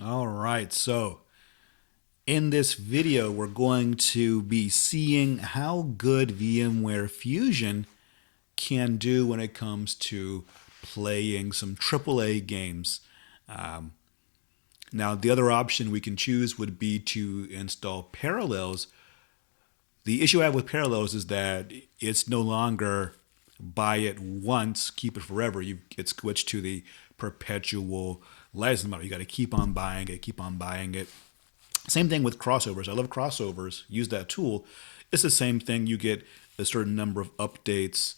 All right, so in this video, we're going to be seeing how good VMware Fusion can do when it comes to playing some AAA games. Um, Now, the other option we can choose would be to install Parallels. The issue I have with Parallels is that it's no longer buy it once, keep it forever. It's switched to the perpetual license model. You got to keep on buying it, keep on buying it. Same thing with crossovers. I love crossovers. Use that tool. It's the same thing. You get a certain number of updates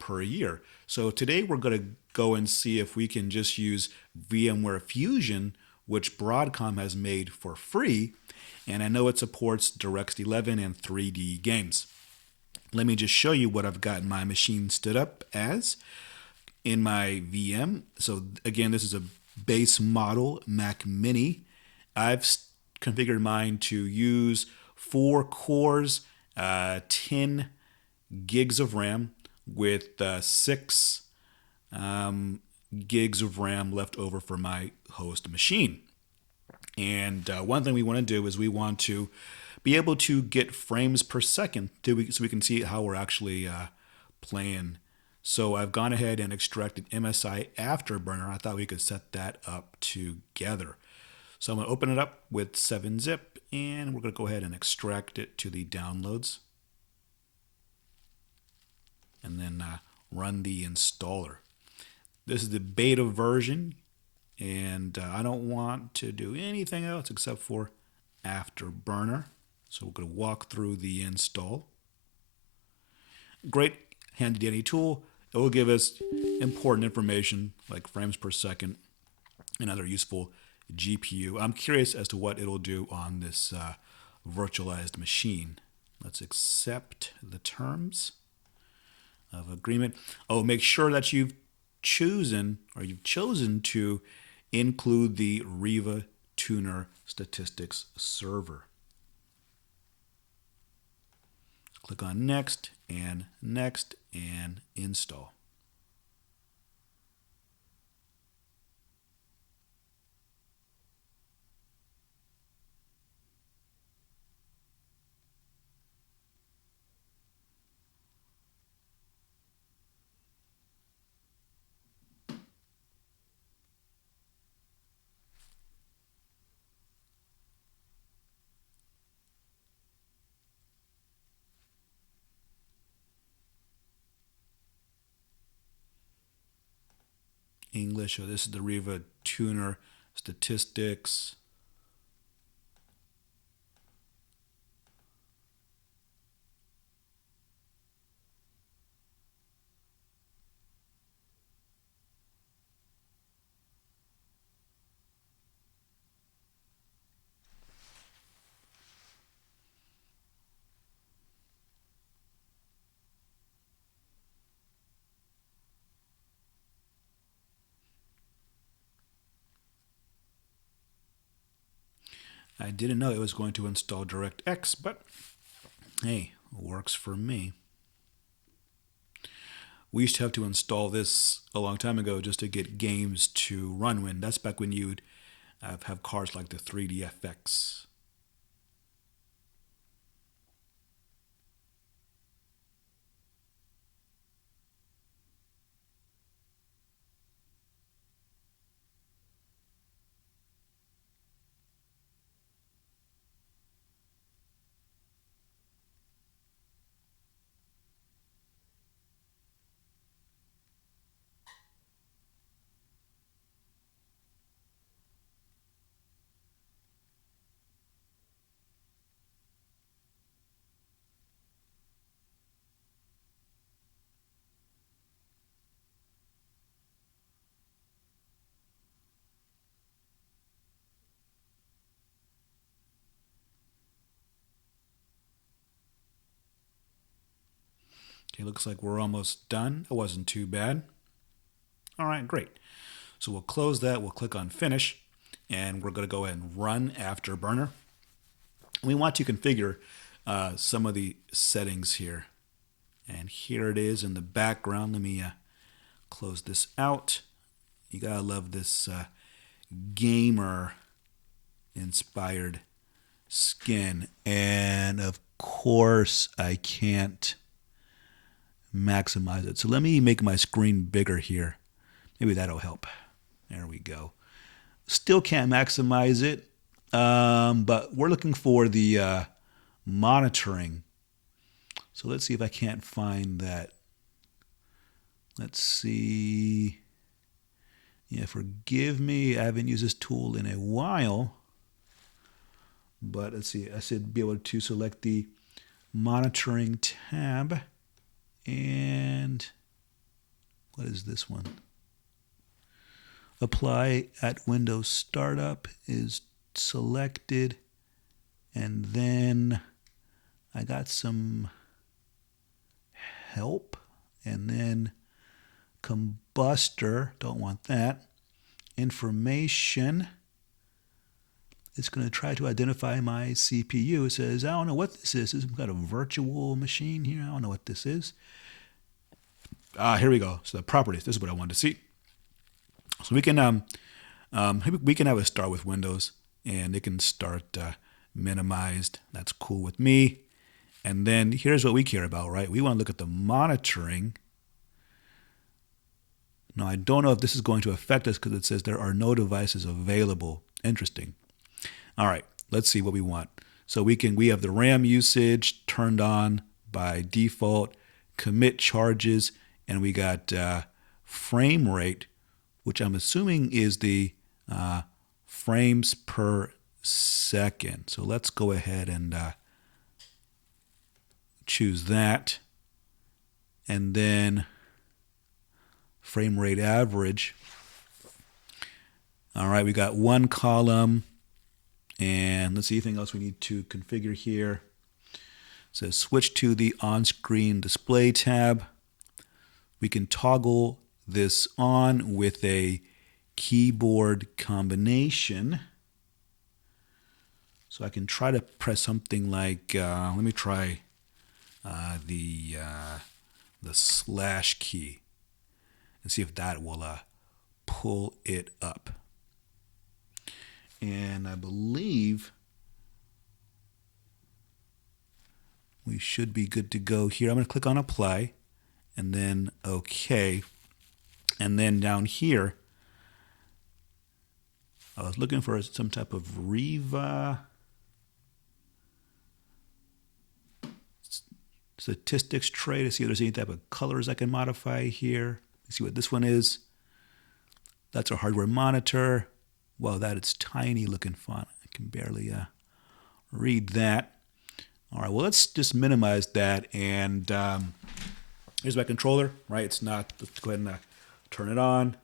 per year. So today we're going to go and see if we can just use VMware Fusion, which Broadcom has made for free. And I know it supports DirectX 11 and 3D games. Let me just show you what I've got my machine stood up as in my VM. So again, this is a base model Mac Mini. I've configured mine to use 4 cores, 10 gigs of RAM with 6 gigs of RAM left over for my host machine. And one thing we want to do is we want to be able to get frames per second so we can see how we're actually playing. So I've gone ahead and extracted MSI Afterburner. I thought we could set that up together. So I'm going to open it up with 7-zip and we're going to go ahead and extract it to the downloads and then run the installer. This is the beta version and I don't want to do anything else except for Afterburner. So we're going to walk through the install. Great handy dandy tool. It will give us important information like frames per second and other useful GPU. I'm curious as to what it'll do on this virtualized machine. Let's accept the terms of agreement. Oh, make sure that you've chosen to include the Riva Tuner Statistics server. Click on next and install. English, so this is the Riva Tuner Statistics. I didn't know it was going to install DirectX, but hey, it works for me. We used to have to install this a long time ago just to get games to run when. That's back when you'd have cards like the 3DFX. Okay, looks like we're almost done. It wasn't too bad. All right, great. So we'll close that. We'll click on Finish, and we're going to go ahead and run Afterburner. We want to configure some of the settings here. And here it is in the background. Let me close this out. You gotta love this gamer inspired skin. And of course, I can't maximize it. So let me make my screen bigger here. Maybe that'll help. There we go. Still can't maximize it, but we're looking for the monitoring. So let's see if I can't find that. Let's see. Yeah, forgive me. I haven't used this tool in a while. But let's see. I should be able to select the monitoring tab. And what is this one? Apply at Windows Startup is selected. And then I got some help. And then combustor, don't want that. Information. It's going to try to identify my CPU. It says, I don't know what this is. It's got a virtual machine here. I don't know what this is. Here we go. So the properties. This is what I wanted to see. So we can have it start with Windows, and it can start minimized. That's cool with me. And then here's what we care about, right? We want to look at the monitoring. Now, I don't know if this is going to affect us because it says there are no devices available. Interesting. All right, let's see what we want. So we have the RAM usage turned on by default, commit charges, and we got frame rate, which I'm assuming is the frames per second. So let's go ahead and choose that. And then frame rate average. All right, we got one column. And let's see anything else we need to configure here. It says switch to the on-screen display tab. We can toggle this on with a keyboard combination. So I can try to press something like, let me try the slash key and see if that will pull it up. And I believe we should be good to go here. I'm going to click on apply and then OK. And then down here, I was looking for some type of Riva statistics tray to see if there's any type of colors I can modify here. Let's see what this one is. That's our hardware monitor. Wow, that is tiny looking font. I can barely read that. All right, well, let's just minimize that. And here's my controller, right? It's not, let's go ahead and turn it on.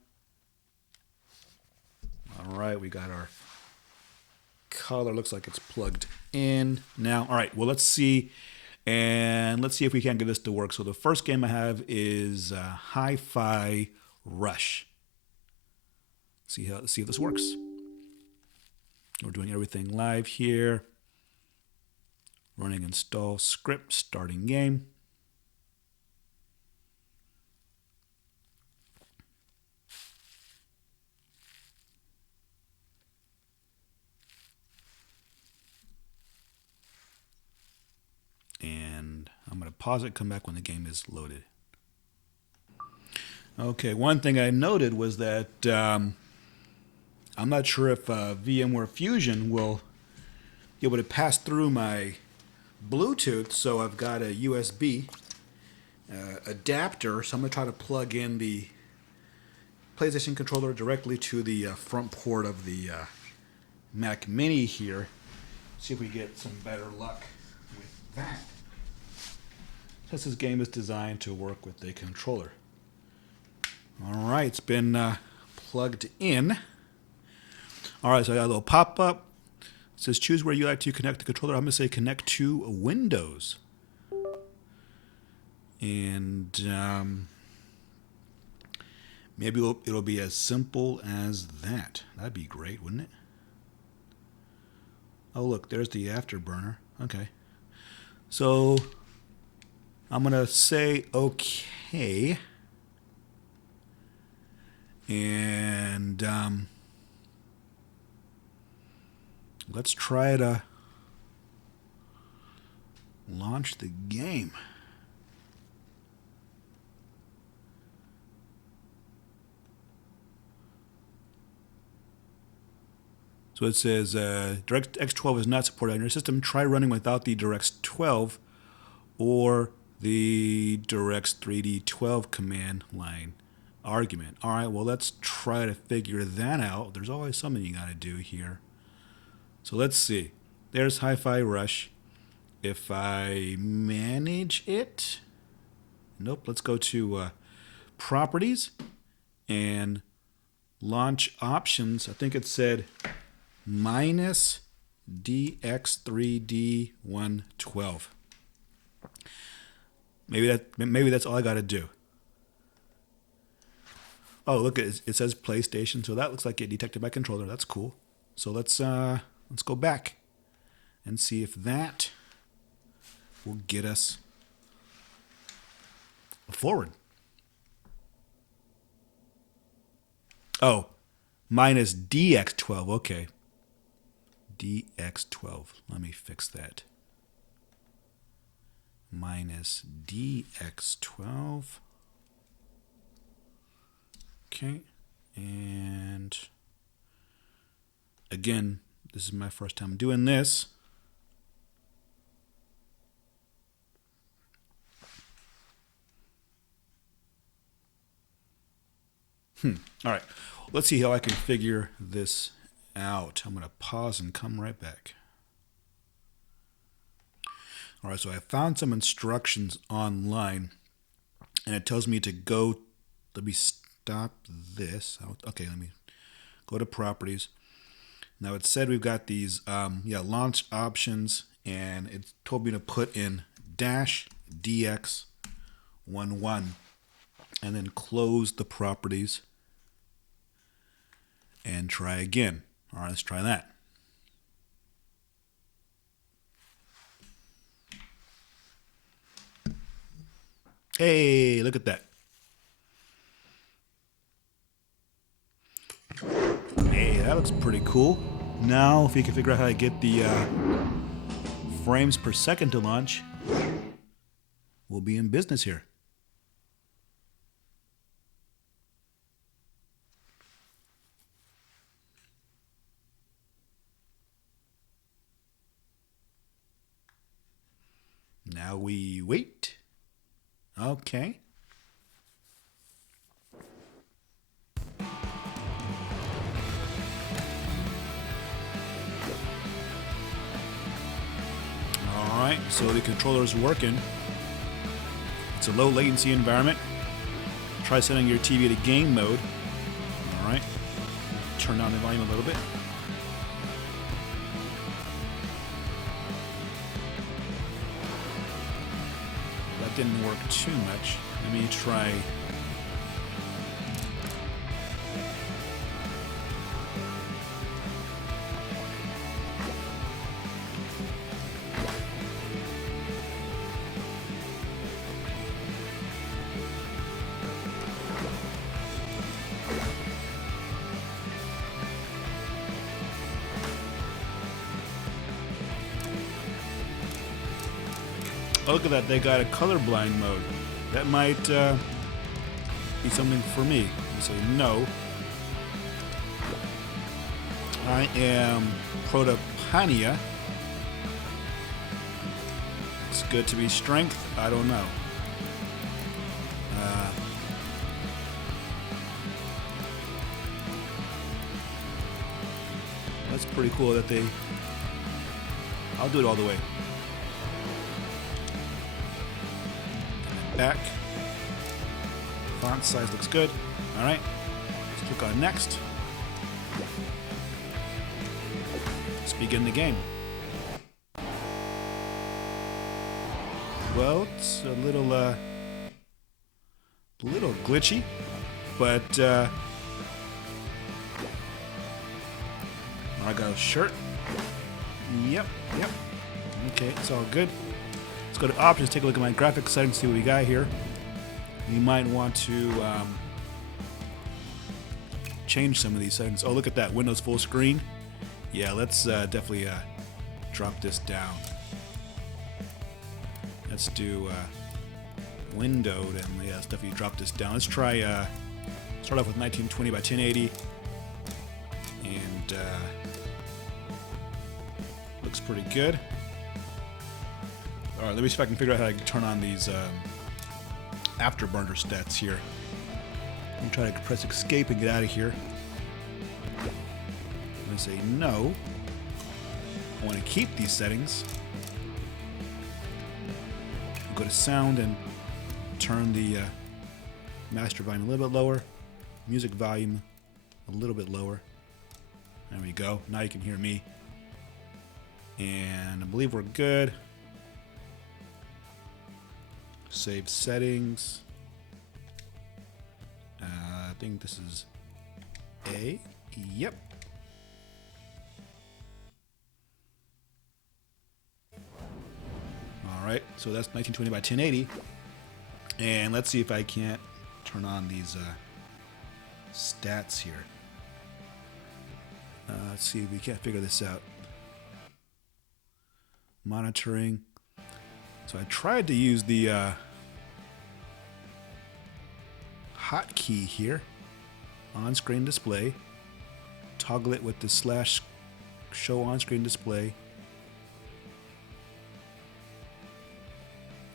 All right, we got our color. Looks like it's plugged in now. All right, well, let's see. And let's see if we can get this to work. So the first game I have is Hi-Fi Rush. See if this works. We're doing everything live here. Running install script, starting game. And I'm going to pause it, come back when the game is loaded. Okay, one thing I noted was that I'm not sure if VMware Fusion will be able to pass through my Bluetooth, so I've got a USB adapter, so I'm going to try to plug in the PlayStation controller directly to the front port of the Mac Mini here. See if we get some better luck with that. Since this game is designed to work with a controller. All right, it's been plugged in. All right, so I got a little pop-up. It says choose where you like to connect the controller. I'm going to say connect to Windows. And maybe it'll be as simple as that. That'd be great, wouldn't it? Oh, look, there's the Afterburner. Okay. So I'm going to say okay. And Let's try to launch the game. So it says DirectX 12 is not supported on your system. Try running without the DirectX 12 or the DirectX 3D12 command line argument. All right, well, let's try to figure that out. There's always something you got to do here. So let's see. There's Hi-Fi Rush. If I manage it, nope, let's go to Properties and Launch Options. I think it said minus DX3D112. Maybe that's all I got to do. Oh, look, it says PlayStation, so that looks like it detected my controller. That's cool. So let's go back and see if that will get us forward. Oh, minus DX12. Okay. DX12. Let me fix that. Minus DX12. Okay. And again, this is my first time doing this. All right. Let's see how I can figure this out. I'm going to pause and come right back. All right, so I found some instructions online, and it tells me to go, let me stop this. Okay, let me go to Properties. Now it said we've got these launch options, and it told me to put in -DX11 and then close the properties and try again. All right, let's try that. Hey, look at that. Hey, that looks pretty cool. Now, if you can figure out how to get the frames per second to launch, we'll be in business here. Now we wait. Okay. All right, so the controller's working. It's a low latency environment. Try setting your TV to game mode. All right. Turn down the volume a little bit. That didn't work too much. Let me try. Oh, look at that, they got a colorblind mode. That might be something for me. So no. I am Protopania. It's good to be strength. I don't know. That's pretty cool that they... I'll do it all the way. Back. Font size looks good. All right. Let's click on next. Let's begin the game. Well, it's a little glitchy, but I got a shirt. Yep. Okay, it's all good. Let's go to options, take a look at my graphics settings, see what we got here. You might want to change some of these settings. Oh, look at that, Windows full screen. Yeah, let's definitely drop this down. Let's do windowed, and yeah, let's definitely drop this down. Let's try start off with 1920 by 1080, and looks pretty good. All right, let me see if I can figure out how to turn on these Afterburner stats here. I'm gonna try to press escape and get out of here. I'm gonna say no. I want to keep these settings. Go to sound and turn the master volume a little bit lower, music volume a little bit lower. There we go. Now you can hear me. And I believe we're good. Save settings. I think this is A. Yep. All right, so that's 1920 by 1080. And let's see if I can't turn on these stats here. Let's see if we can't figure this out. Monitoring. So I tried to use the hotkey here, on-screen display. Toggle it with the slash show on-screen display.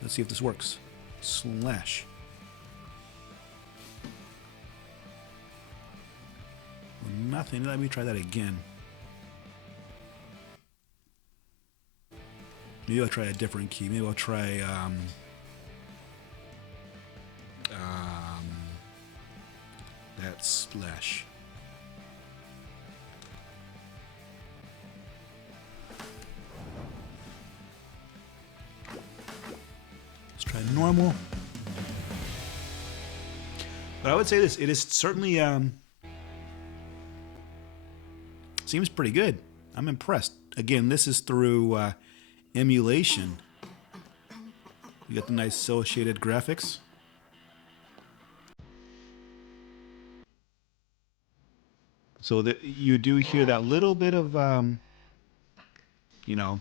Let's see if this works. Slash. Nothing. Let me try that again. Maybe I'll try a different key. Maybe I'll try that slash. Let's try normal. But I would say this, it is certainly seems pretty good. I'm impressed. Again, this is through emulation. You got the nice cel shaded graphics. So that you do hear that little bit of you know,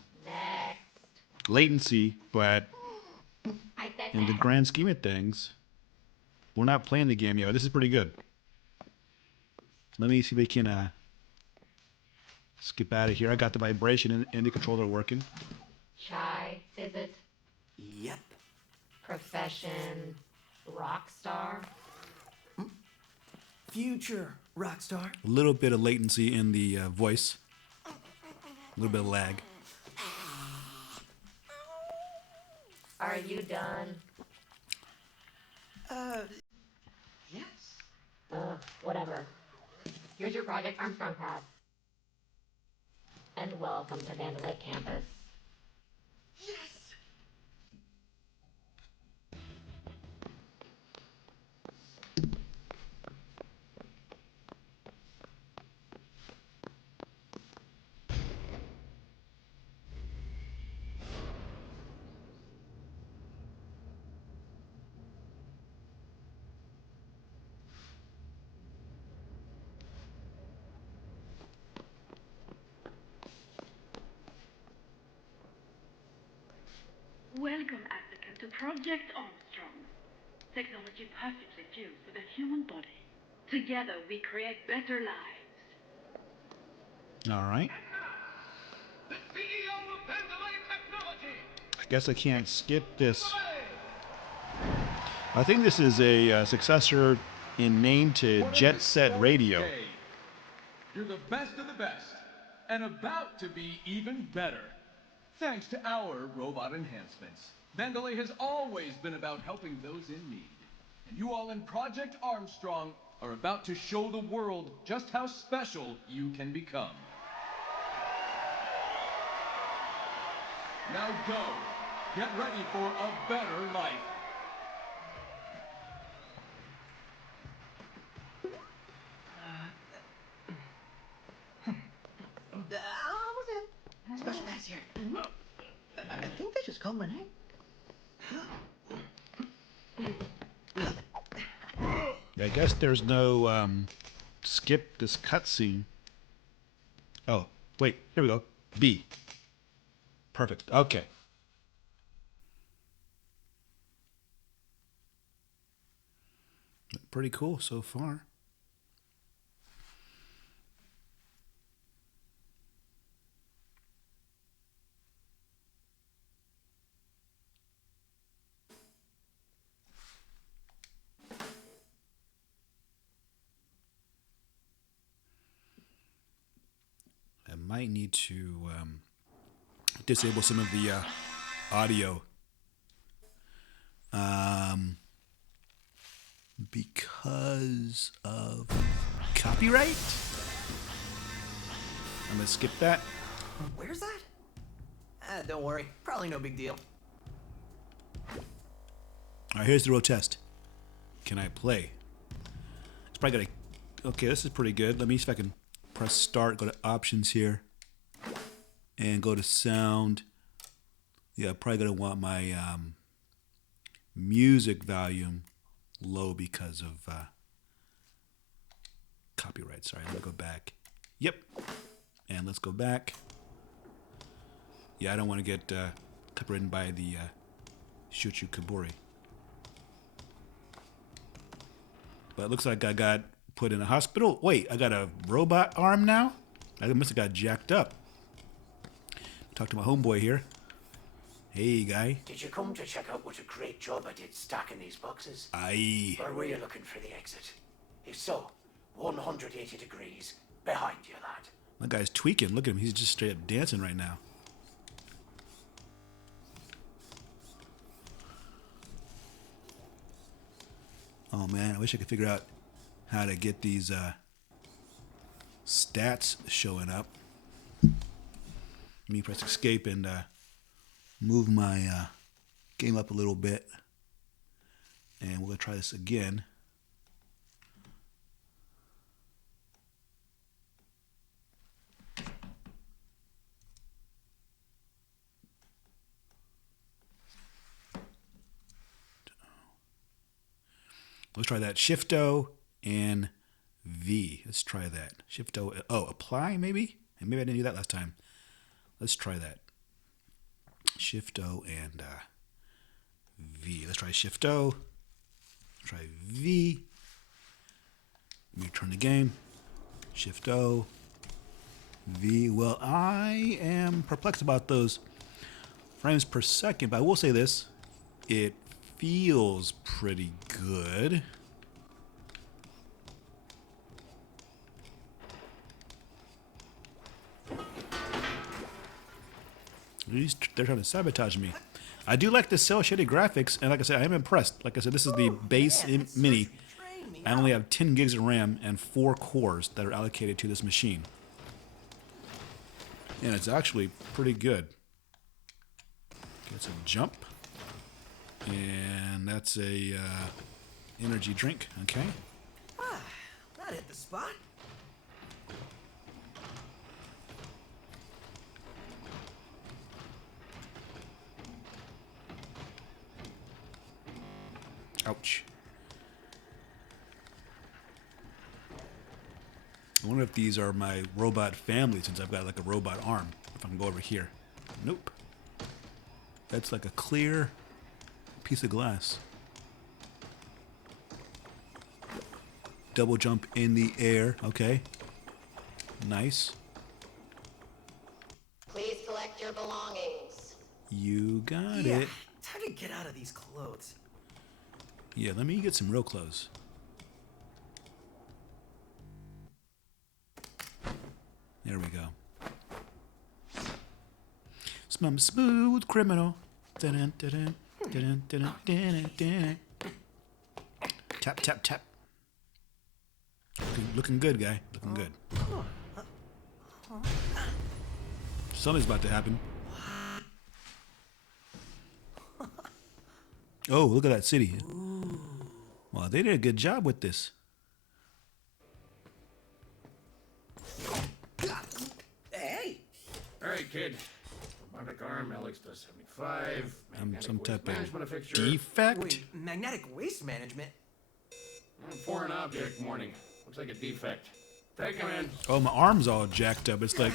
latency, but in the grand scheme of things, we're not playing the game yet. This is pretty good. Let me see if we can skip out of here. I got the vibration and the controller working. Shy, is it? Yep. Profession, rock star? Future rock star. A little bit of latency in the voice. A little bit of lag. Are you done? Yes. Whatever. Here's your Project Armstrong pass. And welcome to Vanderlip campus. Yes. Welcome, applicant, to Project Armstrong. Technology perfectly fused with the human body. Together, we create better lives. All right. The CEO of Virtualization Technology. I guess I can't skip this. I think this is a successor in name to Jet Set Radio. You're the best of the best, and about to be even better. Thanks to our robot enhancements. Mendeley has always been about helping those in need. And you all in Project Armstrong are about to show the world just how special you can become. Now go. Get ready for a better life. Almost in. Special pass here. I think they just called my name. I guess there's no skip this cutscene. Oh, Wait, here we go. B. Perfect. Okay. Pretty cool so far. I might need to disable some of the audio because of copyright. I'm gonna skip that. Where's that? Don't worry. Probably no big deal. All right, here's the real test. Can I play? It's probably gonna. Okay, this is pretty good. Let me see if I can press start. Go to options here, and go to sound. Yeah, I'm probably gonna want my music volume low because of copyright. Sorry, let me go back. Yep, and let's go back. Yeah, I don't want to get copyrighted by the Shuchu Kabori. But it looks like I got put in a hospital. Wait, I got a robot arm now? I must have got jacked up. Talk to my homeboy here. Hey, guy. Did you come to check out what a great job I did stacking these boxes? Aye. Or were you looking for the exit? If so, 180 degrees behind you, lad. My guy's tweaking. Look at him. He's just straight up dancing right now. Oh, man. I wish I could figure out how to get these stats showing up. Let me press escape and move my game up a little bit. And we're going to try this again. Let's try that. Shift-O and V. Let's try that. Shift-O. Oh, apply maybe? And maybe I didn't do that last time. Let's try that. Shift-O and V. Let's try Shift-O. Try V. Let me turn the game. Shift-O. V. Well, I am perplexed about those frames per second, but I will say this. It feels pretty good. They're trying to sabotage me. I do like the cel-shaded graphics, and like I said, I am impressed. Like I said, this is the base mini. I only have 10 gigs of RAM and 4 cores that are allocated to this machine. And it's actually pretty good. It's a jump. And that's a energy drink, okay? That hit the spot. Ouch. I wonder if these are my robot family, since I've got like a robot arm. If I can go over here. Nope. That's like a clear piece of glass. Double jump in the air. Okay. Nice. Please collect your belongings. You got Yeah, it. time to get out of these clothes. Yeah, let me get some real clothes. There we go. Smooth criminal. Dun, dun, dun, dun, dun, dun, dun, dun. Tap, tap, tap. Looking good, guy. Looking good. Something's about to happen. Oh, look at that city. Well, they did a good job with this. Hey! Alright, kid. Robotic arm, LX plus 75. Some type management of fixture. defect. Wait, magnetic waste management? Foreign object warning. Looks like a defect. Take him in. Oh, my arm's all jacked up. It's like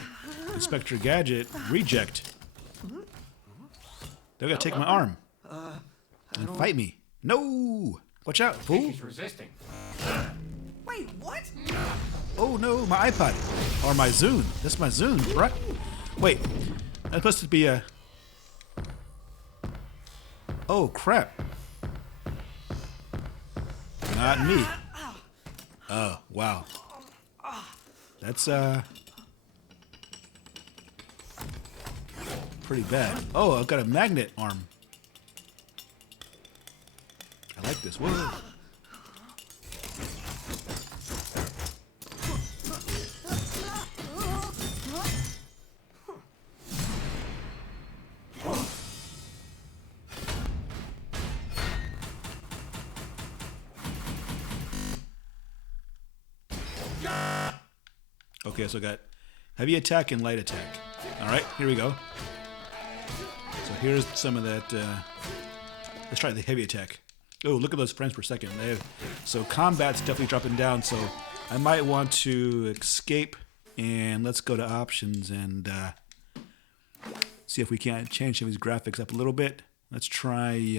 Inspector Gadget, reject. They're gonna take my arm and fight me. No! Watch out, fool! He's resisting. Wait, what? Oh no, my iPod. Or my Zune. That's my Zune, right? Wait, that's supposed to be a... Oh, crap. Not me. Oh, wow. That's, pretty bad. Oh, I've got a magnet arm. I like this. Whoa. Okay, so I got heavy attack and light attack. All right, here we go. So here's some of that. Let's try the heavy attack. Oh, look at those frames per second. So combat's definitely dropping down. So I might want to escape, and let's go to options and see if we can't change some of these graphics up a little bit. Let's try.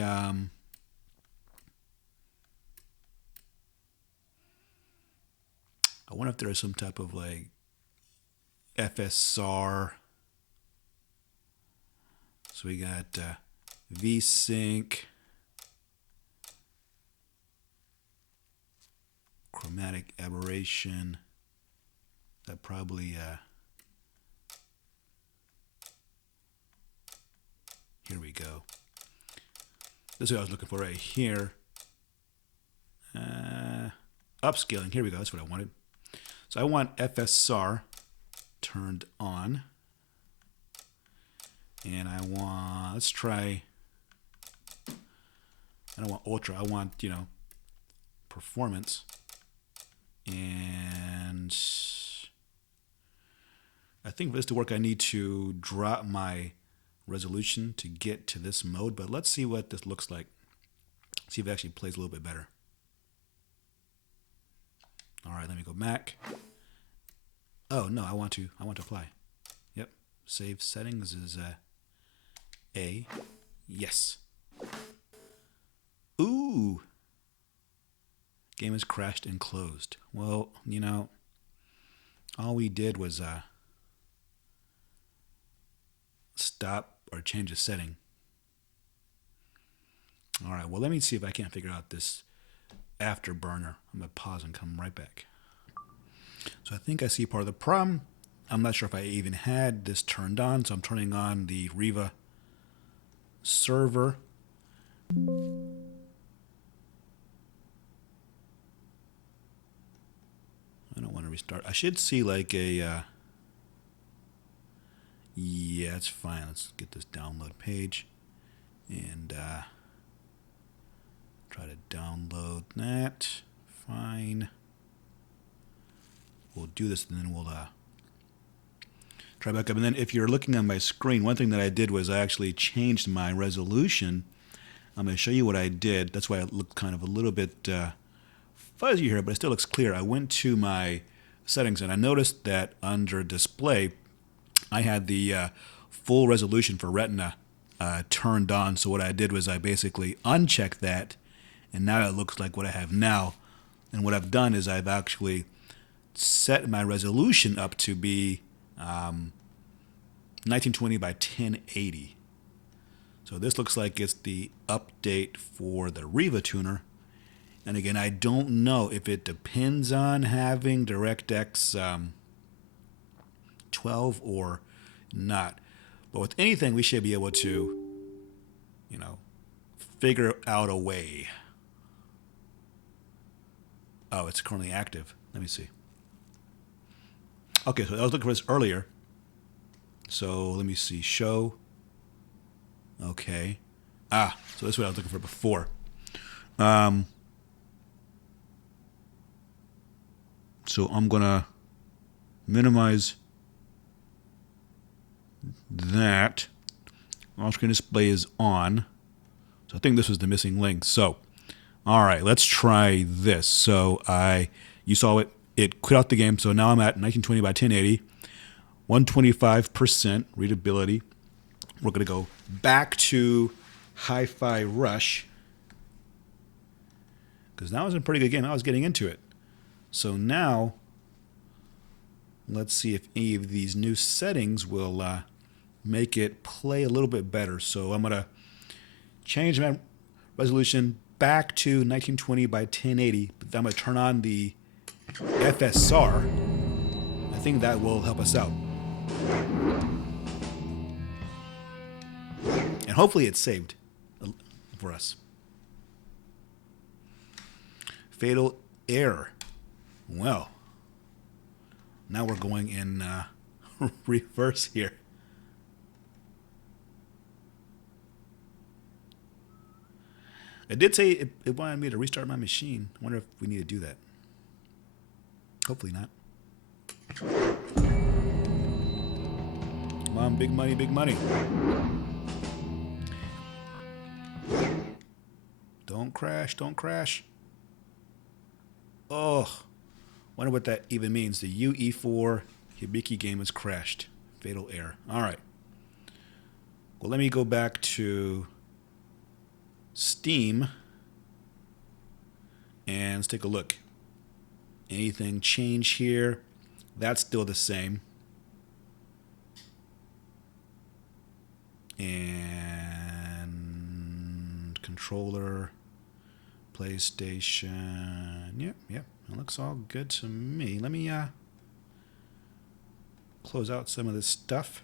I wonder if there's some type of like FSR. So we got VSync, chromatic aberration. That probably here we go. This is what I was looking for right here. Upscaling. Here we go. That's what I wanted. So I want FSR turned on. And I want, let's try, I don't want ultra, I want, you know, performance. And I think for this to work, I need to drop my resolution to get to this mode. But let's see what this looks like. See if it actually plays a little bit better. All right, let me go back. Oh no, I want to fly. Yep, save settings is A. Yes. Ooh. Game has crashed and closed. Well, you know, all we did was stop or change a setting. All right, well, let me see if I can't figure out this Afterburner. I'm going to pause and come right back. So I think I see part of the problem. I'm not sure if I even had this turned on, so I'm turning on the Riva server. I don't want to restart. I should see like a yeah, it's fine. Let's get this download page and try to download that. Fine. We'll do this and then we'll try back up. And then if you're looking on my screen, one thing that I did was I actually changed my resolution. I'm going to show you what I did. That's why it looked kind of a little bit fuzzy here, but it still looks clear. I went to my settings and I noticed that under display, I had the full resolution for Retina turned on. So what I did was I basically unchecked that, and now it looks like what I have now. And what I've done is I've actually set my resolution up to be 1920 by 1080. So this looks like it's the update for the Riva tuner. And again, I don't know if it depends on having DirectX 12 or not. But with anything, we should be able to, you know, figure out a way. Oh, it's currently active. Let me see. Okay, so I was looking for this earlier. So let me see. Show. Okay. Ah, so that's what I was looking for before. So I'm going to minimize that. On-screen display is on. So I think this was the missing link. So, all right, let's try this. So you saw it quit out the game. So now I'm at 1920 by 1080. 125% readability. We're going to go back to Hi-Fi Rush, because that was a pretty good game. I was getting into it. So now, let's see if any of these new settings will make it play a little bit better. So I'm going to change my resolution back to 1920 by 1080, but then I'm going to turn on the FSR. I think that will help us out. And hopefully it's saved for us. Fatal error. Well, now we're going in reverse here. It did say it wanted me to restart my machine. I wonder if we need to do that. Hopefully not. Come on, big money, big money. Don't crash, don't crash. Oh, wonder what that even means. The UE4 Hibiki game has crashed. Fatal error. All right. Well, let me go back to Steam and let's take a look. Anything change here? That's still the same. And controller, PlayStation. Yep, it looks all good to me. Let me close out some of this stuff.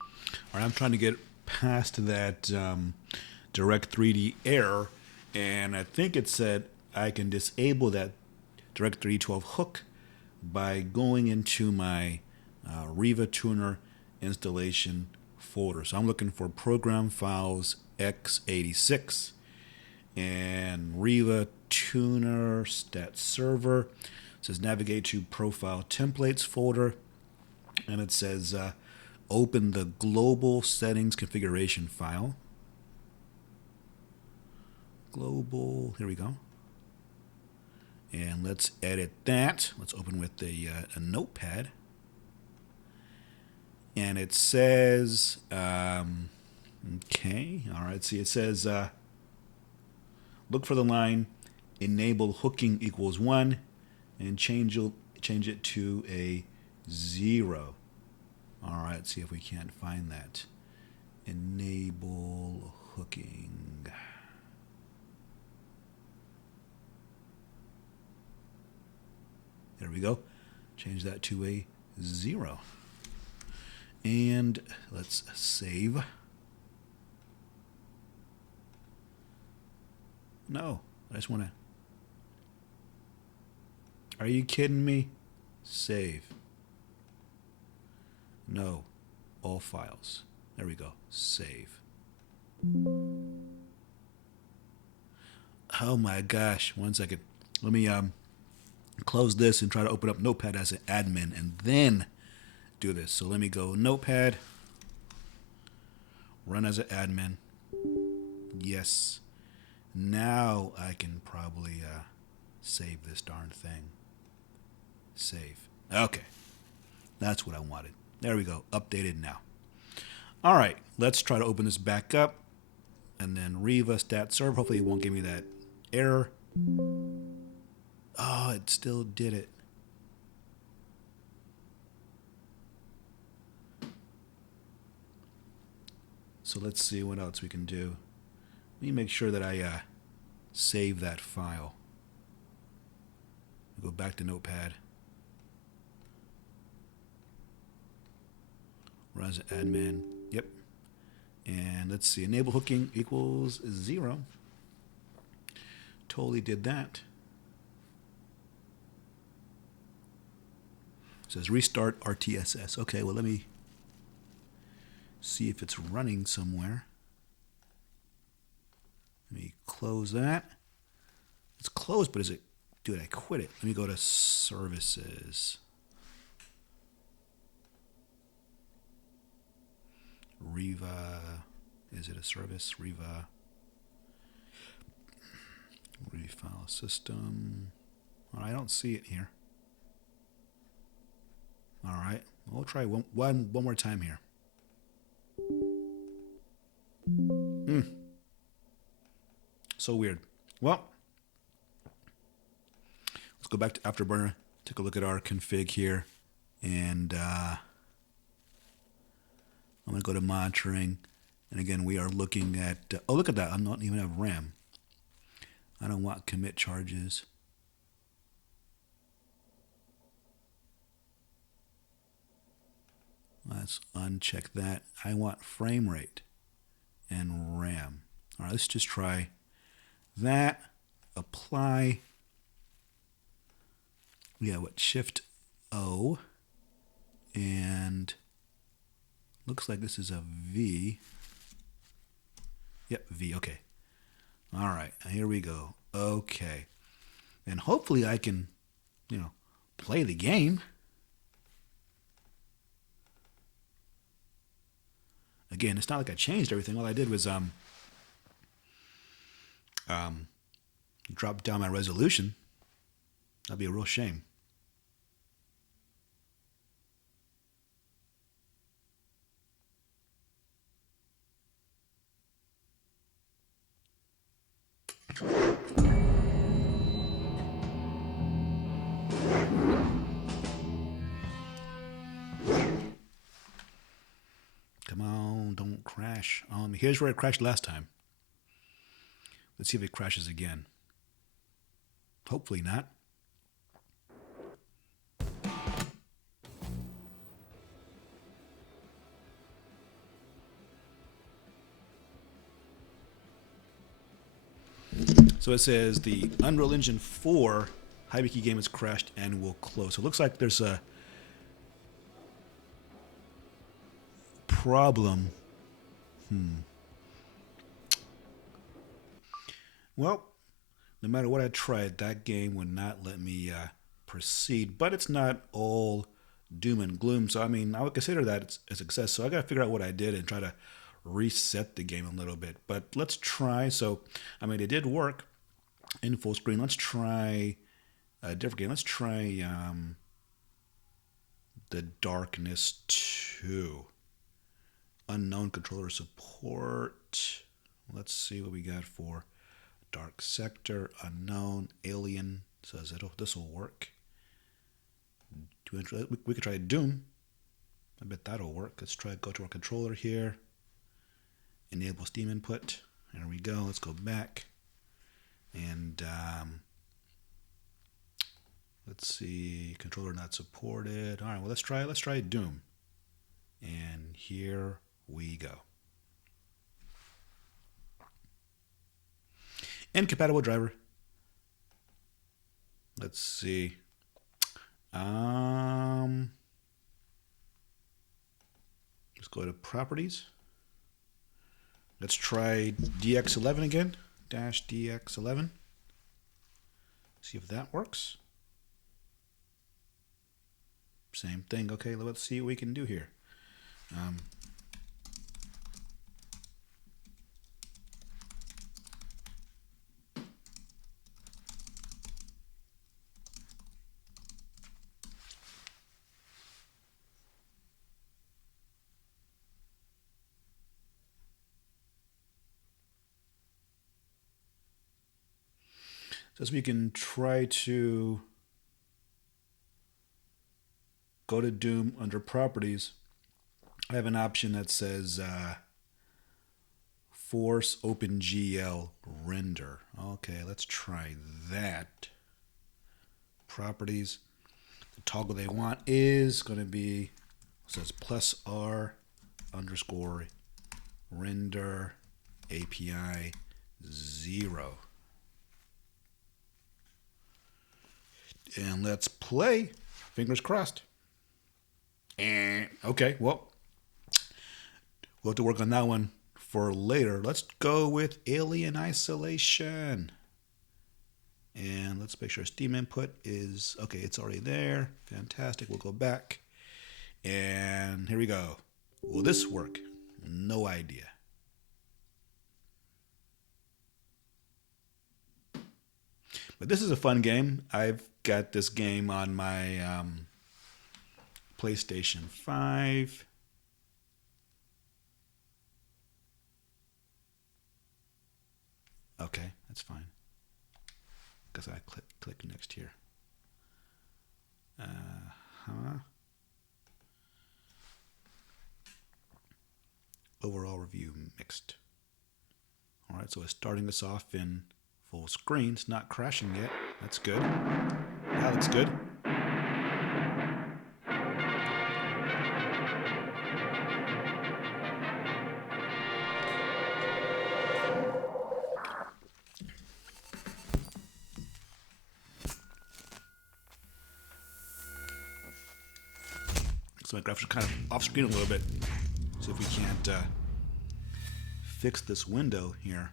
All right, I'm trying to get past that Direct 3D error, and I think it said I can disable that Direct 312 hook by going into my Riva Tuner installation folder. So I'm looking for Program Files x86 and Riva Tuner Stat Server. It says navigate to Profile Templates folder, and it says open the Global Settings Configuration file. Global, here we go. And let's edit that. Let's open with a notepad. And it says, okay, all right, see, it says, look for the line, enable hooking equals 1, and change it to a 0. All right, see if we can't find that. Enable hooking. There we go. Change that to a 0. And let's save. No, I just want to. Are you kidding me? Save. No, all files. There we go. Save. Oh my gosh. 1 second. Let me close this and try to open up Notepad as an admin and then do this. So let me go Notepad, run as an admin. Yes. Now I can probably save this darn thing. Save. Okay. That's what I wanted. There we go. Updated now. All right. Let's try to open this back up. And then Riva Stat Server. Hopefully it won't give me that error. Oh, it still did it. So let's see what else we can do. Let me make sure that I save that file. Go back to Notepad. Run as an admin. Yep. And let's see. Enable hooking equals 0. Totally did that. It says restart RTSS. Okay, well, let me see if it's running somewhere. Let me close that. It's closed, but is it? Dude, I quit it. Let me go to services. Riva. Is it a service? Riva. Refile system. Oh, I don't see it here. All right. We'll try one more time here. So weird. Well, let's go back to Afterburner, take a look at our config here, and I'm going to go to monitoring. And again, we are looking at, oh, look at that. I don't even have RAM. I don't want commit charges. Let's uncheck that. I want frame rate and RAM. All right, let's just try that. Apply. Yeah, what? Shift O. And looks like this is a V. Yep, V. Okay. All right, here we go. Okay. And hopefully I can, play the game. Again, it's not like I changed everything. All I did was drop down my resolution. That'd be a real shame. Come on, don't crash. Here's where it crashed last time. Let's see if it crashes again. Hopefully not. So it says the Unreal Engine 4 Hibiki game has crashed and will close. So it looks like there's a problem. Well, no matter what I tried, that game would not let me proceed. But it's not all doom and gloom. So, I would consider that a success. So I got to figure out what I did and try to reset the game a little bit. But let's try. So, it did work in full screen. Let's try a different game. Let's try The Darkness 2. Unknown controller support. Let's see what we got for Dark Sector, Unknown, Alien. Says this will work. We could try Doom. I bet that'll work. Let's go to our controller here. Enable Steam input. There we go. Let's go back. And let's see. Controller not supported. All right. Well, let's try Doom. And here we go. Incompatible driver. Let's see. Let's go to properties. Let's try DX11 again. -DX11. See if that works. Same thing. Okay, let's see what we can do here. So we can try to go to Doom under properties. I have an option that says force OpenGL render. Okay, let's try that. Properties. The toggle they want is going to be, says +R _ render API 0. And let's play. Fingers crossed. And okay, well, we'll have to work on that one for later. Let's go with Alien Isolation. And let's make sure Steam input is, okay, it's already there. Fantastic. We'll go back. And here we go. Will this work? No idea. But this is a fun game. I've got this game on my PlayStation 5. Okay, that's fine. Guess I click next here. Overall review mixed. All right, so it's starting us off in full screen. It's not crashing yet. That's good. That looks good. So my graphics are kind of off screen a little bit. See if we can't fix this window here.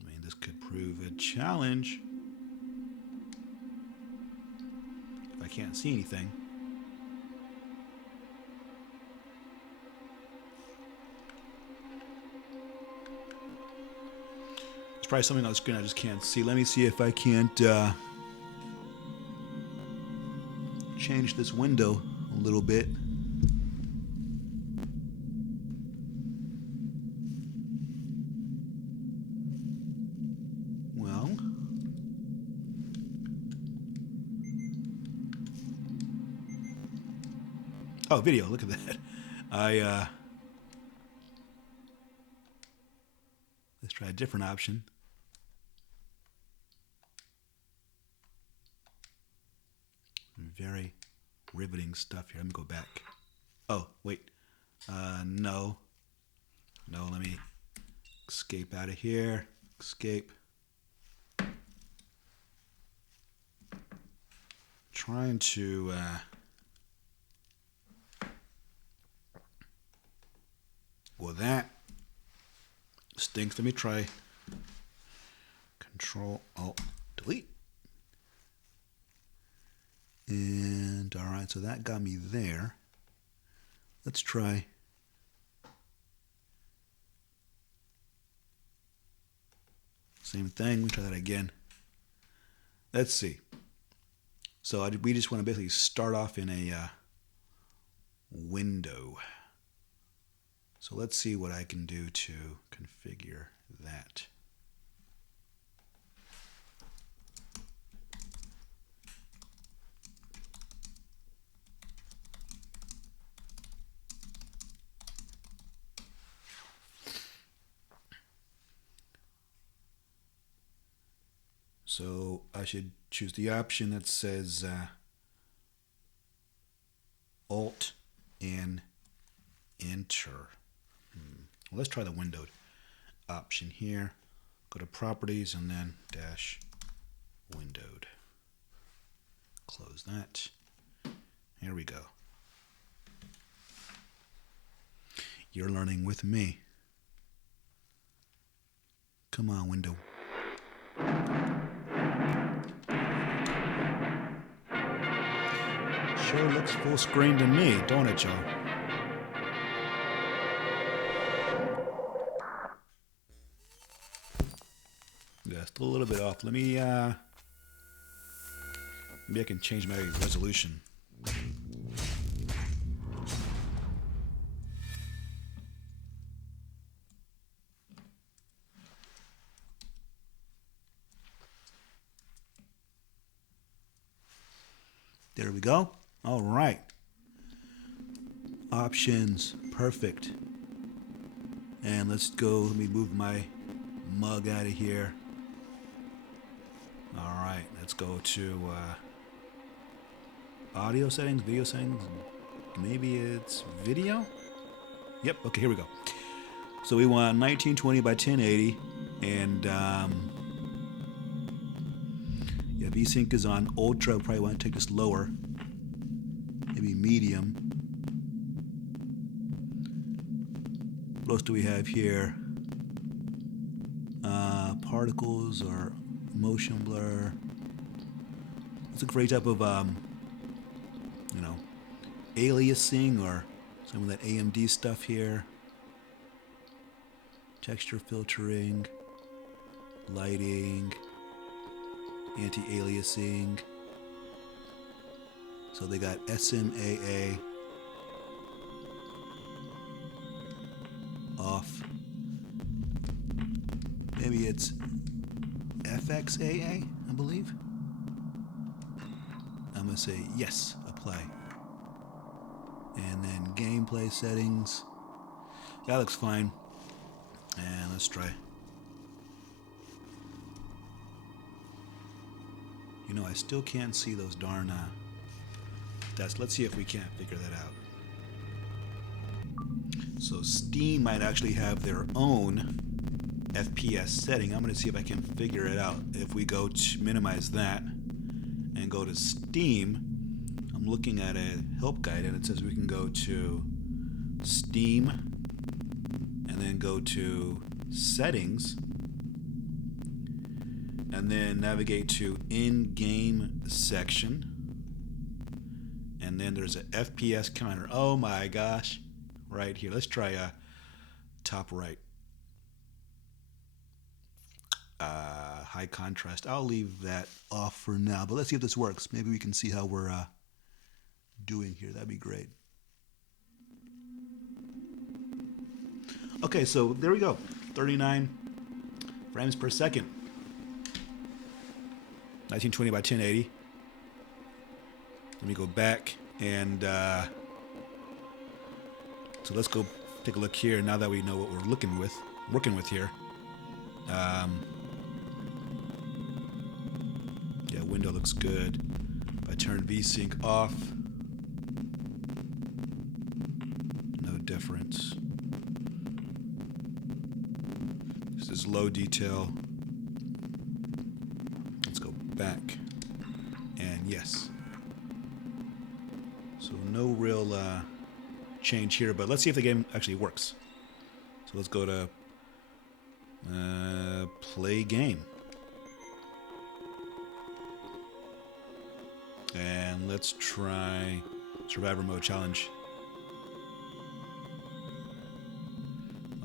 I mean, this could prove a challenge if I can't see anything. There's probably something on the screen I just can't see. Let me see if I can't change this window a little bit. Well, oh, video, look at that. Let's try a different option. Very riveting stuff here. Let me go back. Oh, wait. No. No, let me escape out of here. Escape. Trying to well, that stinks. Let me try Control Alt Delete. And all right, so that got me there. Let's try same thing. We try that again. Let's see. So we just want to basically start off in a window. So let's see what I can do to configure that. So I should choose the option that says Alt and Enter. Well, let's try the windowed option here. Go to Properties and then dash windowed. Close that. Here we go. You're learning with me. Come on, window. Sure looks full screen to me, don't it, y'all? Yeah, still a little bit off. Let me, maybe I can change my resolution. There we go. All right. Options, perfect. And let's go, let me move my mug out of here. All right, let's go to audio settings, video settings. Maybe it's video? Yep, okay, here we go. So we want 1920 by 1080, and yeah, VSync is on ultra. Probably want to take this lower, maybe medium. What else do we have here? Particles or motion blur. Let's look for any type of aliasing or some of that AMD stuff here. texture filtering, lighting, anti-aliasing. So they got SMAA off. Maybe it's FXAA, I believe. I'm going to say yes, apply. And then gameplay settings. That looks fine. And let's try. You know, I still can't see those darn stats. Let's see if we can't figure that out. So Steam might actually have their own FPS setting. I'm going to see if I can figure it out. If we go to minimize that and go to Steam, I'm looking at a help guide and it says we can go to Steam and then go to settings and then navigate to in-game section, and then there's an FPS counter. Oh my gosh, right here. Let's try top right. High contrast. I'll leave that off for now, but let's see if this works. Maybe we can see how we're doing here. That'd be great. Okay, so there we go. 39 frames per second. 1920 by 1080. Let me go back and so let's go take a look here. Now that we know what we're working with here. Yeah, window looks good. If I turn VSync off, no difference. This is low detail. Let's go back. And yes. So no real change here, but let's see if the game actually works. So let's go to play game. And let's try Survivor Mode Challenge.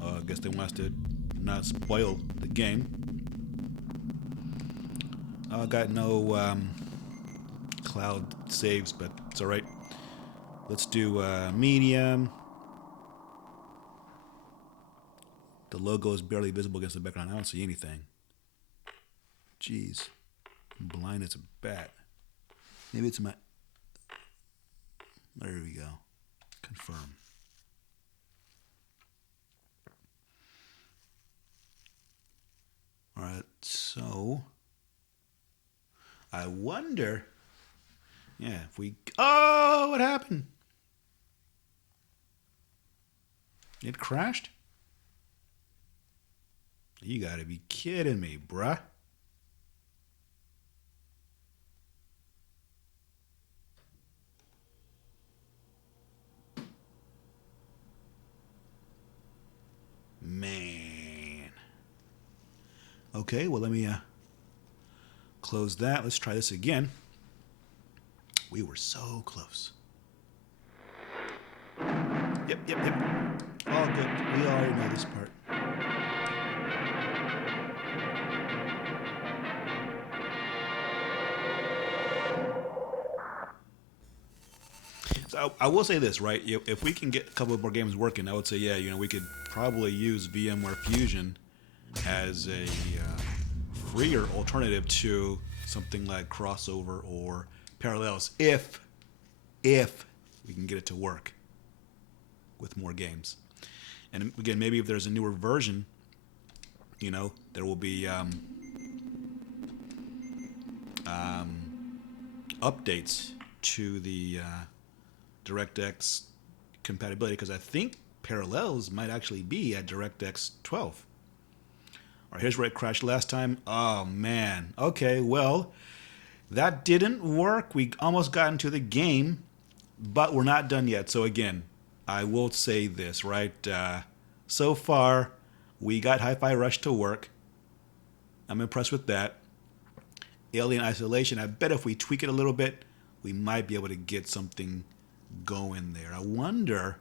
I guess they want us to not spoil the game. I got no cloud saves, but it's alright. Let's do medium. The logo is barely visible against the background. I don't see anything. Jeez. I'm blind as a bat. Maybe it's my... There we go. Confirm. Alright, so... I wonder... Yeah, if we... Oh, what happened? It crashed? You gotta be kidding me, bruh. Man. Okay, well, let me close that. Let's try this again. We were so close. Yep. All good. We already know this part. So I will say this, right? If we can get a couple of more games working, I would say, yeah, we could probably use VMware Fusion as a freer alternative to something like Crossover or Parallels, if we can get it to work with more games. And again, maybe if there's a newer version, there will be updates to the DirectX compatibility, because I think Parallels might actually be at DirectX 12. All right, here's where it crashed last time. Oh, man. Okay, well, that didn't work. We almost got into the game, but we're not done yet. So again, I will say this, right? So far, we got Hi-Fi Rush to work. I'm impressed with that. Alien Isolation, I bet if we tweak it a little bit, we might be able to get something going there. I wonder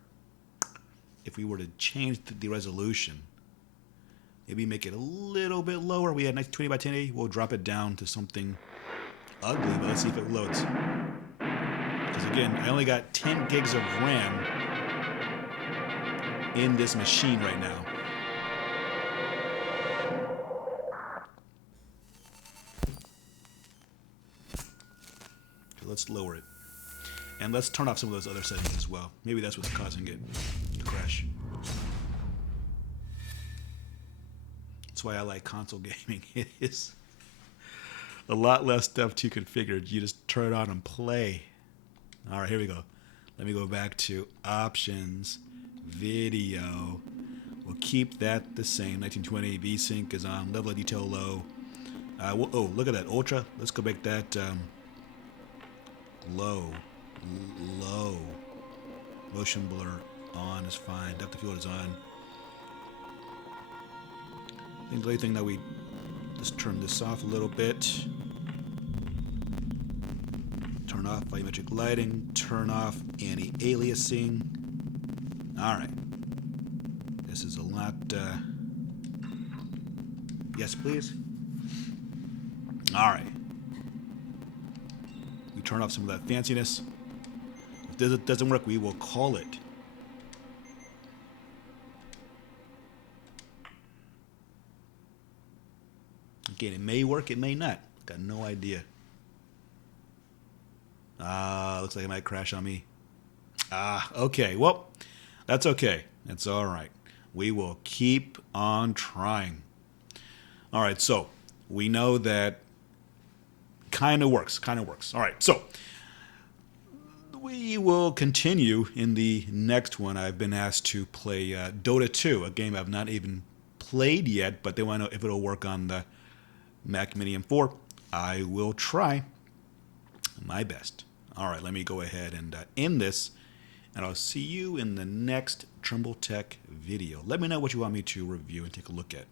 if we were to change the resolution Maybe make it a little bit lower. We had 1920 by 1080. We'll drop it down to something ugly, but let's see if it loads. Because again, I only got 10 gigs of RAM in this machine right now. So let's lower it. And let's turn off some of those other settings as well. Maybe that's what's causing it to crash. That's why I like console gaming. It is a lot less stuff to configure. You just turn it on and play. All right, here we go. Let me go back to options, video. We'll keep that the same. 1920 VSync is on. Level of detail low. Oh, look at that. Ultra. Let's go make that low. Low. Motion blur on is fine. Depth of field is on. I think the only thing that we just turn this off a little bit. Turn off volumetric lighting. Turn off anti-aliasing. All right. This is a lot. Yes, please. All right. We turn off some of that fanciness. If it doesn't work, we will call it. Again, it may work, it may not. Got no idea. Looks like it might crash on me. Okay. Well, that's okay. That's all right. We will keep on trying. All right, so we know that kind of works. All right, so we will continue in the next one. I've been asked to play Dota 2, a game I've not even played yet, but they want to know if it'll work on the Mac Mini M4. I will try my best. All right, let me go ahead and end this, and I'll see you in the next Trimble Tech video. Let me know what you want me to review and take a look at.